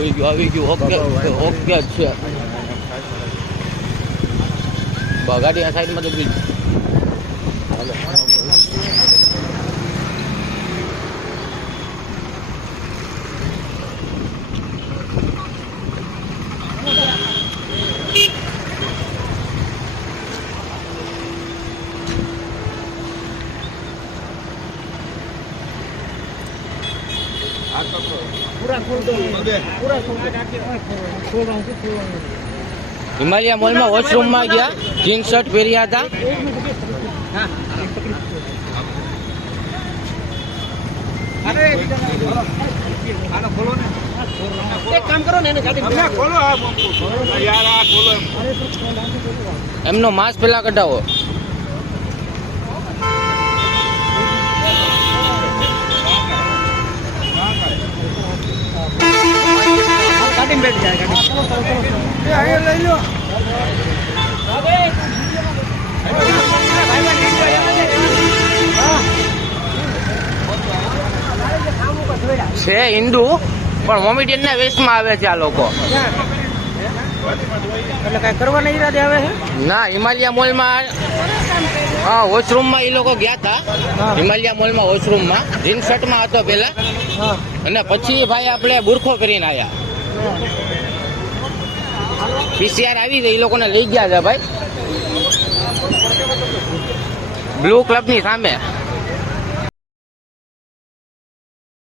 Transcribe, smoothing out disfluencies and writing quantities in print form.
આવી ગયું okay okay છે બગાડી આ સાઈડમાં તો બીજું હિમાલય મોલમાં વોશરૂમમાં ગયા જીન્સ શર્ટ પહેર્યા હતા એમનો માસ્ક પેલા કઢાવો છે હિન્દુ પણ મોમેડિયન ના વેશમાં આવે છે આ લોકો એટલે કઈ કરવાના ઈરાદે આવે છે ના હિમાલય મોલમાં હા વોશરૂમમાં એ લોકો ગયા હતા હિમાલય મોલમાં વોશરૂમમાં જીન્સ શર્ટમાં હતો પેલા અને પછી ભાઈ આપણે બુરખો કરીને આવ્યા પીસીઆર આવી ગઈ એ લોકોને લઈ ગયા છે ભાઈ બ્લુ ક્લબની સામે